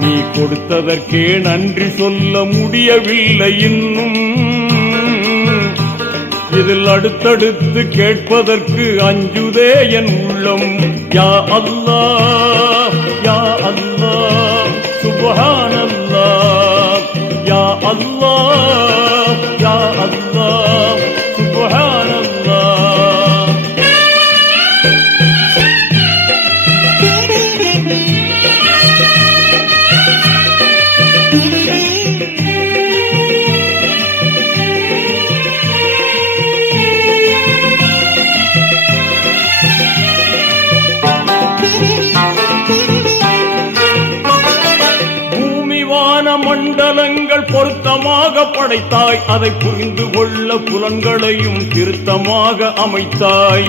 நீ கொடுத்ததற்கே நன்றி சொல்ல முடியவில்லை இன்னும். இதில் அடுத்தடுத்து கேட்பதற்கு அஞ்சுதே என் உள்ளம். யா அல்லாஹ் யா அல்லாஹ் சுப்ஹானல்லாஹ். யா அல்லாஹ் யா அல்லாஹ் சுப்ஹானல்லாஹ். மண்டலங்கள் பொருத்தமாக படைத்தாய், அதை புரிந்து கொள்ள புலன்களையும் திருத்தமாக அமைத்தாய்.